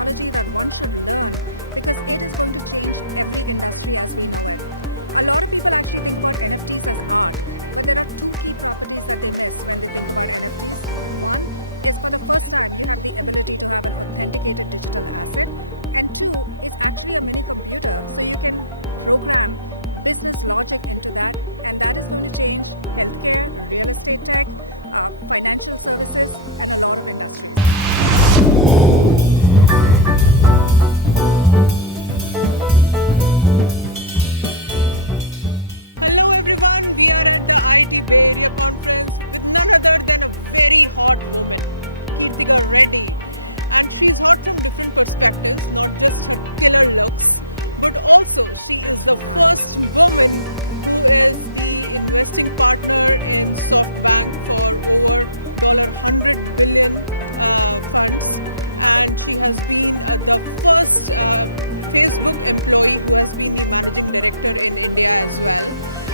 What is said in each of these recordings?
technology that one should learn because it is going to change every industry as we know it. A lot of people actually think about NFTs as art, but there are two key properties that they miss when they think about NFTs. One is for the first time you have the ability to have an authenticated digital asset, and two, it's actually a mini computer, so you can program business logic into that, and that is going to change healthcare, real estate tech, financial services, and a lot of industries. Hello everyone, we are at the IT Bay Area conference with none other than a very hot woman, Kirthiga Reddy. And she's hot from different perspectives, not just her killer looks, but also she is the first woman who is the investing partner in SoftBank for over $100 billion funds. And she has been the first Facebook employee who has been the managing director in India as well.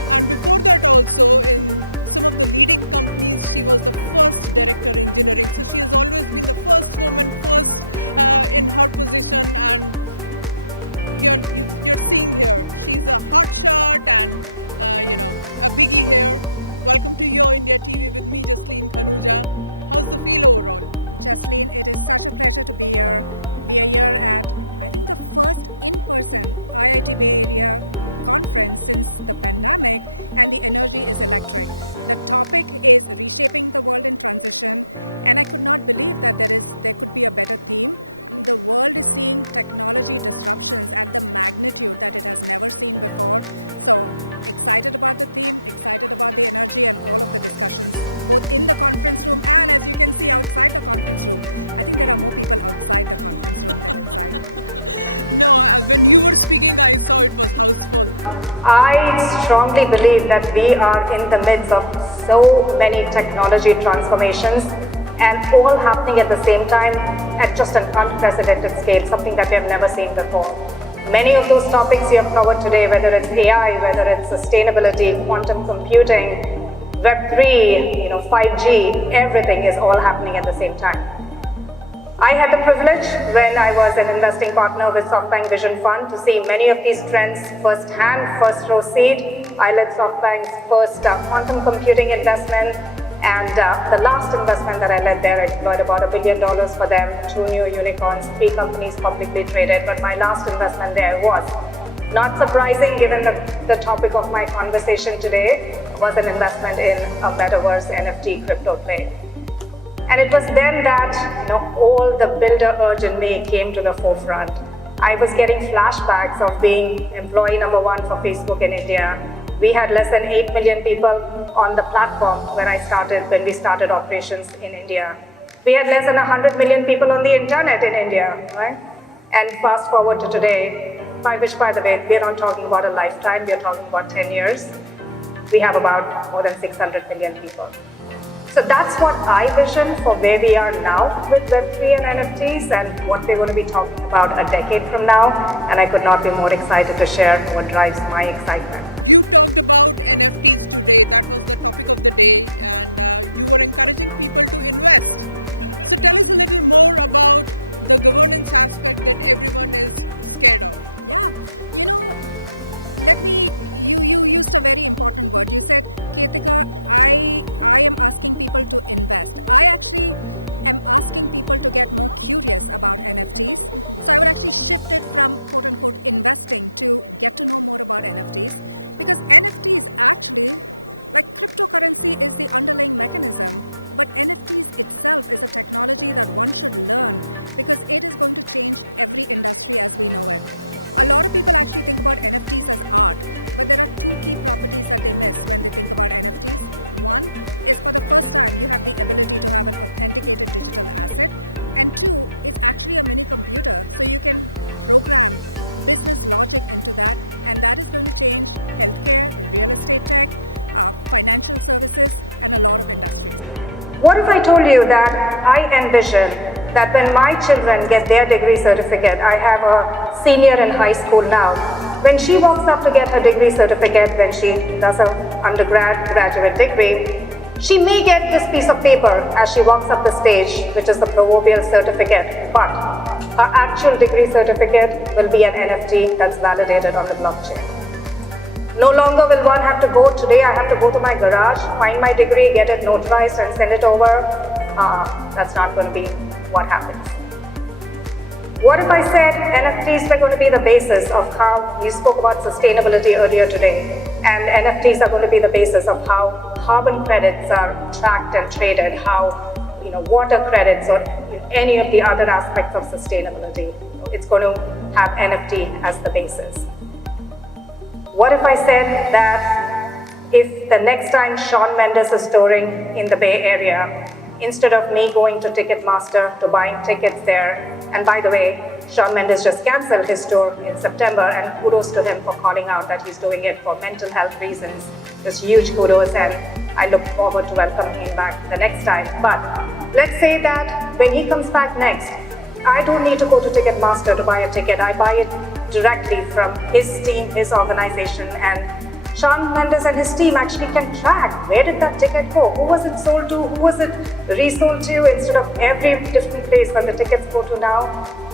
And before that also, in some of the leading companies, she was the first director engineering. So she has always been the first woman, first in her position. And you're seeing here, she's a hot shot and a biggie here. Welcome to YoIndiaTV with me, Jasleen, Khanuja. How's the feel overall? Jasleen, it is such a pleasure to be here. We are here at, I think, the first in-person IIT Bay Area conference since the pandemic, and the energy is electric. The topic is reshaping the world in transition, and I could not believe that there could be a better theme. The world is seeing technology disruptions at the magnitude that it has never seen before. So excited about the theme, excited about the energy and all of the discussions, both in the conference room and, as you can see, outside the conference room. I think there are more people outside the conference room than inside. No, when you were speaking, I saw it was house full. I strongly believe that we are in the midst of so many technology transformations, and all happening at the same time at just an unprecedented scale, something that we have never seen before. Many of those topics you have covered today, whether it's AI, whether it's sustainability, quantum computing, Web3, 5G, everything is all happening at the same time. I had the privilege when I was an investing partner with SoftBank Vision Fund to see many of these trends firsthand, first row seat. I led SoftBank's first quantum computing investment, and the last investment that I led there, I deployed about $1 billion for them, 2 new unicorns, 3 companies publicly traded, but my last investment there was, not surprising given the topic of my conversation today, was an investment in a metaverse NFT crypto play. And it was then that all the builder urge in me came to the forefront. I was getting flashbacks of being employee number 1 for Facebook in India. We had less than 8 million people on the platform when we started operations in India. We had less than 100 million people on the internet in India, right? And fast forward to today, by which, by the way, we're not talking about a lifetime, we're talking about 10 years. We have about more than 600 million people. So that's what I vision for where we are now with Web3 and NFTs and what we're going to be talking about a decade from now. And I could not be more excited to share what drives my excitement. You talked about NFTs today. That was the topic of the day, and you were encouraging people to invest. So tell us a little more about the governance aspect that everyone is scared of. Yeah, you used a very important word. You said, Kirthiga, I am asking people to invest. I actually am asking people to get more curious about NFTs. Mm-hmm. So I would actually shift it from quote unquote investing to get to know more about NFTs, because NFTs actually, like cryptocurrency, is the underlying mechanism, but NFTs itself is a technology that one should learn because it is going to change every industry as we know it. A lot of people actually think about NFTs as art, but there are two key properties that they miss when they think about NFTs. One is for the first time you have the ability to have an authenticated digital asset, and two, it's actually a mini computer, so you can program business logic into that, and that is going to change healthcare, real estate tech, financial services, and a lot of industries. What if I told you that I envision that when my children get their degree certificate, I have a senior in high school now, when she walks up to get her degree certificate, when she does her graduate degree, she may get this piece of paper as she walks up the stage, which is the proverbial certificate, but Our actual degree certificate will be an NFT that's validated on the blockchain. No longer will one have to go, today I have to go to my garage, find my degree, get it notarized and send it over. That's not going to be what happens. What if I said NFTs were going to be the basis of how, you spoke about sustainability earlier today, and NFTs are going to be the basis of how carbon credits are tracked and traded, how water credits or any of the other aspects of sustainability. It's going to have NFT as the basis. What if I said that if the next time Shawn Mendes is touring in the Bay Area, instead of me going to Ticketmaster to buying tickets there, and by the way, Shawn Mendes just cancelled his tour in September, and kudos to him for calling out that he's doing it for mental health reasons. Just huge kudos, and I look forward to welcoming him back the next time. But let's say that when he comes back next, I don't need to go to Ticketmaster to buy a ticket. I buy it directly from his team, his organization, and Shawn Mendes and his team actually can track where did that ticket go, who was it sold to, who was it resold to, instead of every different place where the tickets go to now.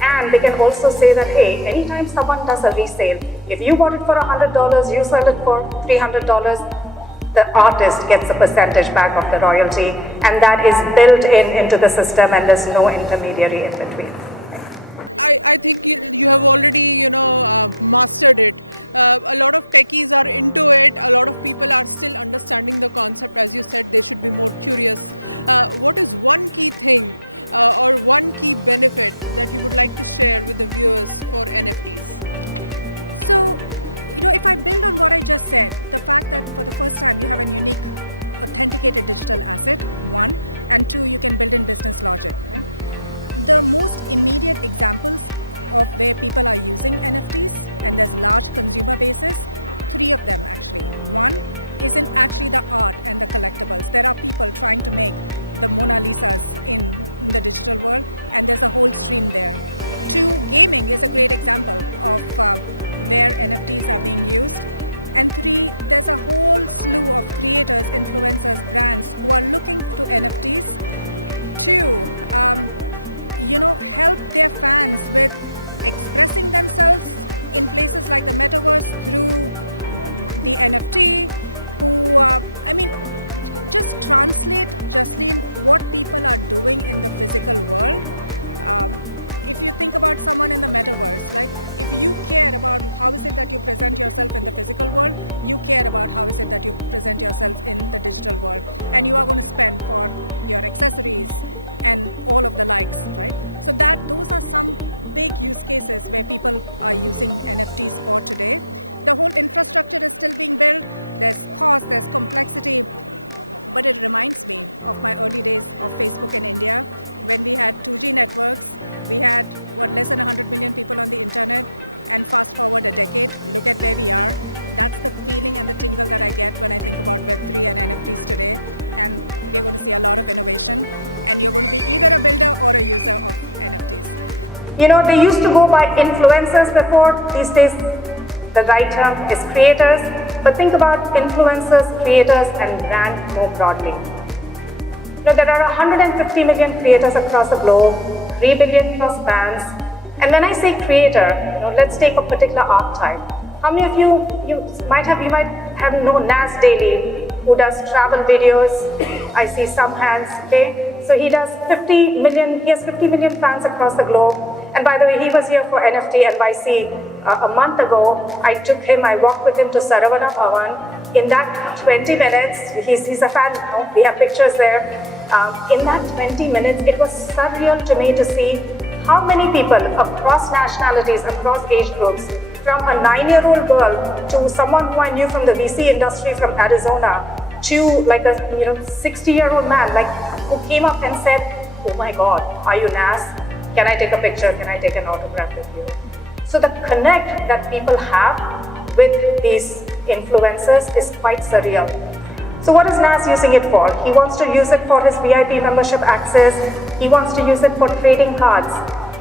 And they can also say that, hey, anytime someone does a resale, if you bought it for $100, you sell it for $300, the artist gets a percentage back of the royalty, and that is built into the system, and there's no intermediary in between. I think you have already, mastered it. A lot of techies are into it. A lot of people are still understanding the concept. As you said, they should be more curious. What is one key thing or one key benefit that you would like to share with the viewers for NFTs? So, if I build on what I just said, the fact that for the first time you have a unique, authenticated digital asset, one, and two, you can build in business logic, right? The most immediate examples of where people are using NFTs, and there's large consumer bases, three of them actually. One is in actually the art and the collectibles. There are people trying to make the Mona Lisas in the digital world, and there's a whole stream there. Two, gaming is a great example of where NFTs are being used. And three, there's a whole slew of creators, influencers, brands who are looking to NFTs to help their fans with expressing themselves in places like the metaverse through the NFT, just translate, Jasleen, what people are doing in the physical world. If you think about someone in the metaverse, like if you care about how is it that you present yourself in the physical world, you care about how is it that you present yourself in the digital world, and you are going to spend for your accessories and all of the likes, right? So those are some big use cases where people are using NFTs for today. The whole infrastructure is still being built. There's cost, there's complexity, but it reminds me of my early days of Facebook in India, when we had 2G networks. We had less than 100 million people on the internet, and fast forward a decade, look at where we are. That's the feeling and the tingle that I get when I think about Web3 and NFTs today. And we're going to see a lot of innovation, and you're going to be either a builder or a user of NFTs. They used to go by influencers before. These days, the right term is creators. But think about influencers, creators, and brand more broadly. There are 150 million creators across the globe, 3 billion plus fans. And when I say creator, let's take a particular archetype. How many of you might have known Nas Daily, who does travel videos? I see some hands, okay? So he has 50 million fans across the globe. And by the way, he was here for NFT NYC a month ago. I walked with him to Saravana Bhavan. In that 20 minutes, he's a fan, we have pictures there. In that 20 minutes, it was surreal to me to see how many people across nationalities, across age groups, from a 9-year-old girl to someone who I knew from the VC industry from Arizona, to like a 60-year-old man, who came up and said, "Oh my God, are you Nas? Can I take a picture? Can I take an autograph with you?" So the connect that people have with these influencers is quite surreal. So what is Nas using it for? He wants to use it for his VIP membership access. He wants to use it for trading cards.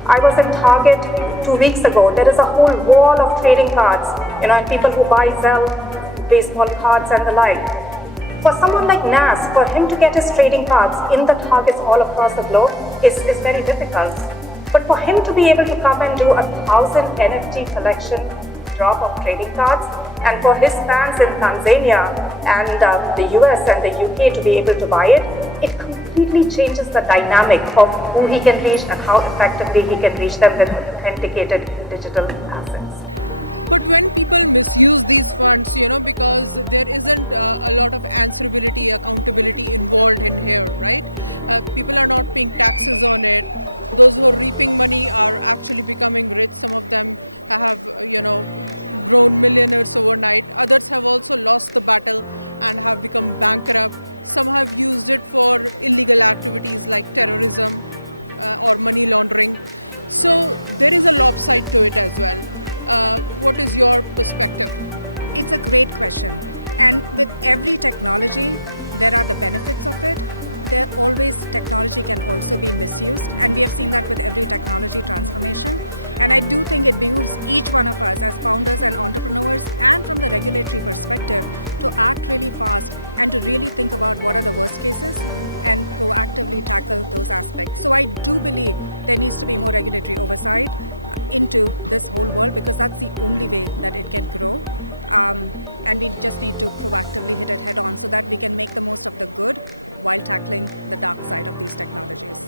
I was in Target 2 weeks ago. There is a whole wall of trading cards, and people who buy, sell baseball cards and the like. For someone like Nas, for him to get his trading cards in the Targets all across the globe is very difficult. But for him to be able to come and do 1,000 NFT collection drop of trading cards, and for his fans in Tanzania and the US and the UK to be able to buy it, it completely changes the dynamic of who he can reach and how effectively he can reach them with authenticated digital assets. But when people misuse these funds, because there isn't a lot of answerability, accountability involved in here, right? People are not paying taxes on it. Those who are reaping money are actually becoming rich. Some of them have, grown millionaires overnight. Others have also lost the battle and have become bankrupt. Some have used it for illegal activities like terrorism or money laundering. So there is a lopside to it as well. What is your perspective? It's a great question. And with every technology, there are the benefits of it. There always technology can also be misused, and we have seen that with every technology transformation. And I do think it behooves each one of us as founders and entrepreneurs, and from the regulatory perspective, to act really fast and to really think about what are the worst cases and proactively tackle those aspects. So I do believe there needs to be more regulatory oversight into this whole world, because that's the only way that it can grow. And we just need to proactively hit it head on so that we can make the most of the good while tackling the dark side of these technologies.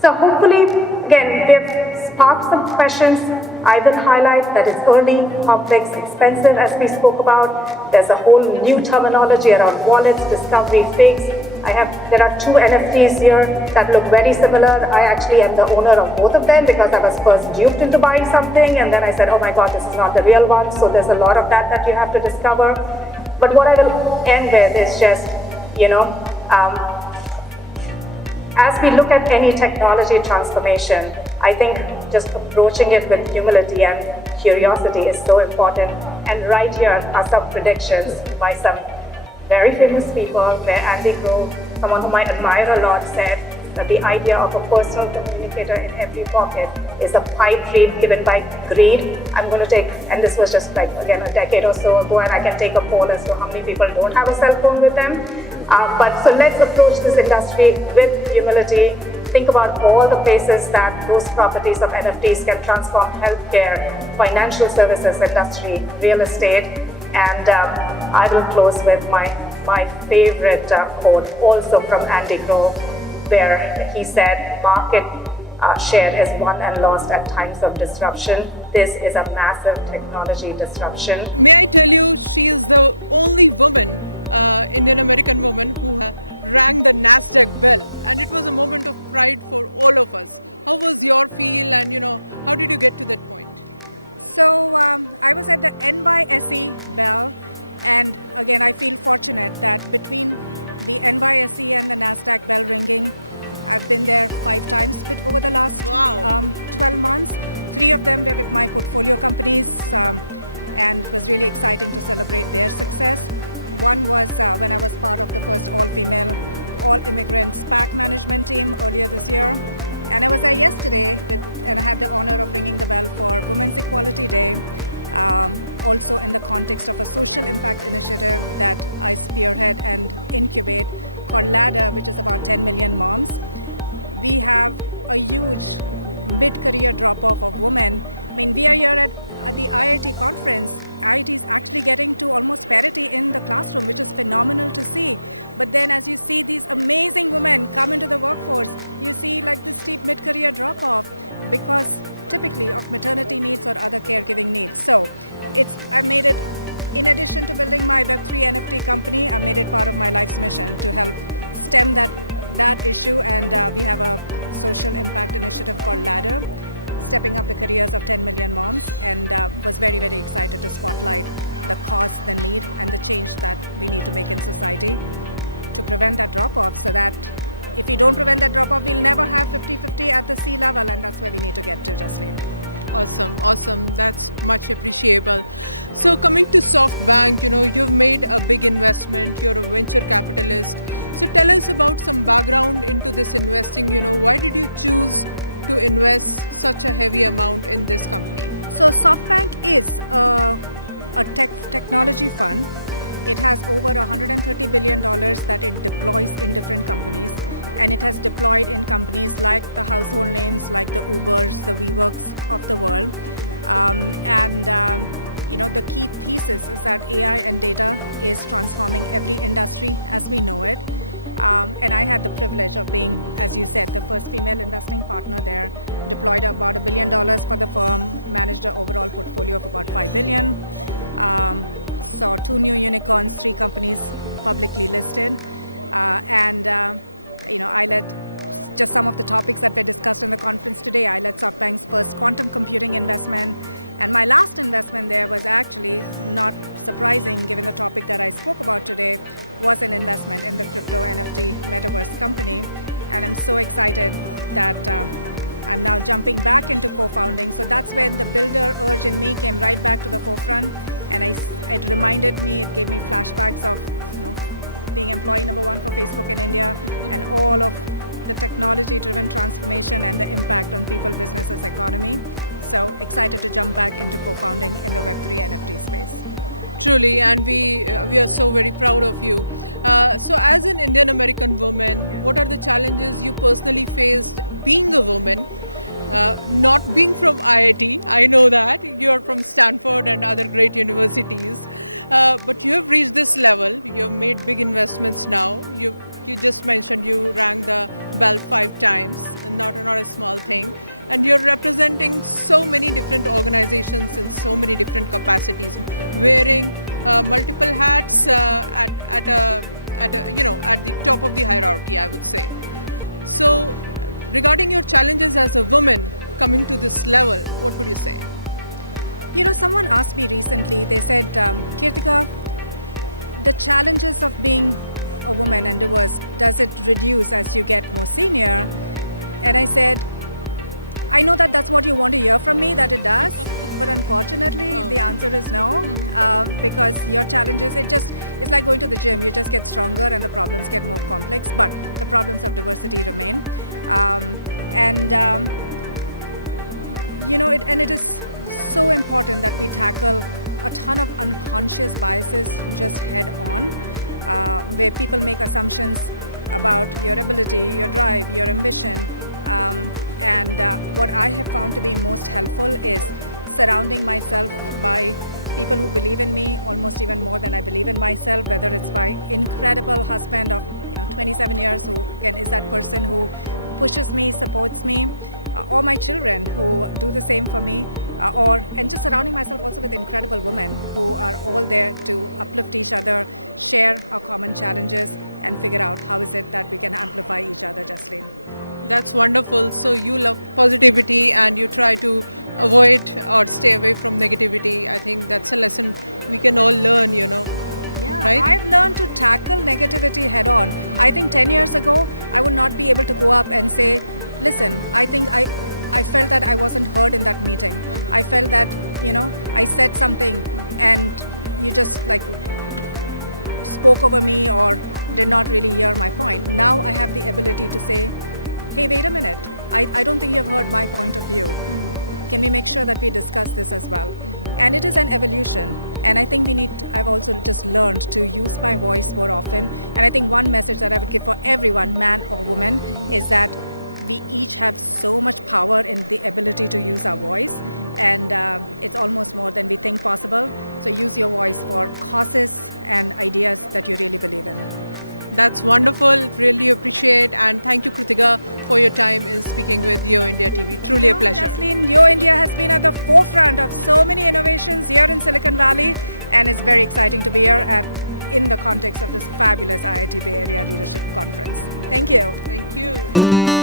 So hopefully, again, we have sparked some questions. I will highlight that it's early, complex, expensive, as we spoke about. There's a whole new terminology around wallets, discovery, fakes. There are 2 NFTs here that look very similar. I actually am the owner of both of them because I was first duped into buying something, and then I said, oh my God, this is not the real one. So there's a lot of that you have to discover. But what I will end with is just, as we look at any technology transformation, I think just approaching it with humility and curiosity is so important. And right here are some predictions by some very famous people, where Andy Grove, someone whom I admire a lot, said that the idea of a personal communicator in every pocket is a pipe dream given by greed. I'm going to take, and this was just like, again, a decade or so ago, and I can take a poll as to how many people don't have a cell phone with them. But so let's approach this industry with humility. Think about all the places that those properties of NFTs can transform healthcare, financial services industry, real estate. And I will close with my favorite quote, also from Andy Grove, where he said, market share is won and lost at times of disruption. This is a massive technology disruption. May I tell you, she is the only woman, Indian American woman, who rang the Nasdaq bell, and it was a moment of pride for all of us. How was your feel, and how did you get to that point? So I was at the NYSE bell, and again, I feel fortunate that between the NYSE and the Nasdaq bell ringing, I've been there 5 times over the last 12 months. 3 of them were with my portfolio companies, and it was really exciting to celebrate their success. One was when I was part of the first all-female, all-immigrant SPAC management team earlier this year. And I was there yesterday and I had the honor of ringing the bell for Women's Equality Day, also in the context of a social impact initiative that I spearhead and incubate called Ladder, which is about 10 million moms. We have a huge mid-career drop-off of women. I mean, we are here at the IIT conference. IIT is actually getting to almost parity in the classroom, which is phenomenal to see. But then as you see these amazing women come into the workforce, you see like this steep mid-career drop-off because typically of maternity needs or other caregiving needs. So I made it, in addition to building my Web3 NFT company, I made it part of my life's mission to help stem that issue. And we have a social impact initiative called Ladder, stepping up the careers of 10 million moms, and was very, very excited to spotlight the cause, the need, and the change that we need to make in society to prevent that drop-off, so that if we don't prevent that drop-off, we'll never have 50-50 at the C level, and that's where we need to get to, Jasleen. Awesome. That's much appreciable. So coming to SoftBank, you've made a big investment. You're a venture capitalist. So tell us about some background into this investing. Why did you choose to invest such a heavy amount in this company? So SoftBank is a technology fund. It has over $130 billion that it deploys in different companies. and it has deployed in companies like the household names, like the Ubers, the WeWorks of the world. The key thesis is that AI and data is transforming every industry as we know it. And I had the privilege of being, as you said, the first female investing partner there, deployed about $1 billion for the firm, managed an overall portfolio of about $5 billion, saw 2 new unicorns, 3 companies publicly listed, I led just some of the topics that were discussed in the conference today. I led SoftBank's first quantum computing investment, and my last investment there was actually not surprising given the topic that I spoke about today, was an investment in the crypto NFT metaverse company. And I'm so excited that I'm now jumping back into co-founding. So that's when the builder urge in me came right back to the forefront, and it reminded me, it gave me flashbacks of being employee number 1 for Facebook in India and all of the technology-driven transformation and the impact on people, businesses, economy. So excited to jump back into co-founding in the Web3 NFT space. Truly, and we are so very proud of you. So as an Indian American woman, what are the challenges you personally faced being a woman, not being from IIT? I know that you're from Stanford and other great universities, but you have reached this level. You have made big investments now. You just mentioned you rang the bell 5 times, not a small thing. And you're representing so many different organizations in so many different capacities, wearing multiple hats at the top of the hierarchy, I would say. So, regarding your challenges as a woman coming to this level, what would you say? Someone asked me recently. They said, Kirthiga, the challenges of being a woman and diverse, does it reduce as you get more senior? And I said, I know that that's what you want to hear from me, that it does, but unfortunately the answer is no, because your challenges, it's like going to the gym. You just get stronger and the problems get more complex, but the problems of diversity remain. It is so important that we tackle a ton of unconscious biases just head on, where people make assumptions about your ability, your drive, your ambition. What I have found to be most helpful is surrounding myself by people who believe in me almost even more than I believe in myself, whether it's my incredible husband of 27 years who is that person who pushes me, supports me, or my children who do the same for me, and just surrounding myself also with incredible women who are all there to uplift each other, share our common challenges, and figure out how is it that we can amplify each other, Jasleen. That's wonderful. So you love positivity and you try to avoid or stay away from negativity. I think that's a lesson we can all learn, Yeah, right? I've learned to tackle negativity head on. I think 10 years ago, I would not be able to go up and say, listen, I think I felt that I wasn't heard in that meeting. I felt that, I said something and you just spoke over me or did not really hear my point. Now I have the ability to say, hey, wait a minute, I don't think you have heard my point of view. Can we make sure that we discuss this as well? And it is an evolution. And I think I've also just learned to use my voice more often. And I think one message that I would give for everyone, man or woman, is that we each have so much power in the ability to use our voice. And it's almost more than we think possible. So use your voice for causes and ideas that you really believe in. That's wonderful. Really appreciate, and thank you, Kirthiga, for your time in speaking with YoIndiaTV. Truly a pleasure. Jasleen, YoIndia has been at the forefront of so many innovations here in Silicon Valley, and it's very exciting to be here in the context of this fabulous IIT Bay Area Leadership Conference. Thank you. Thank you.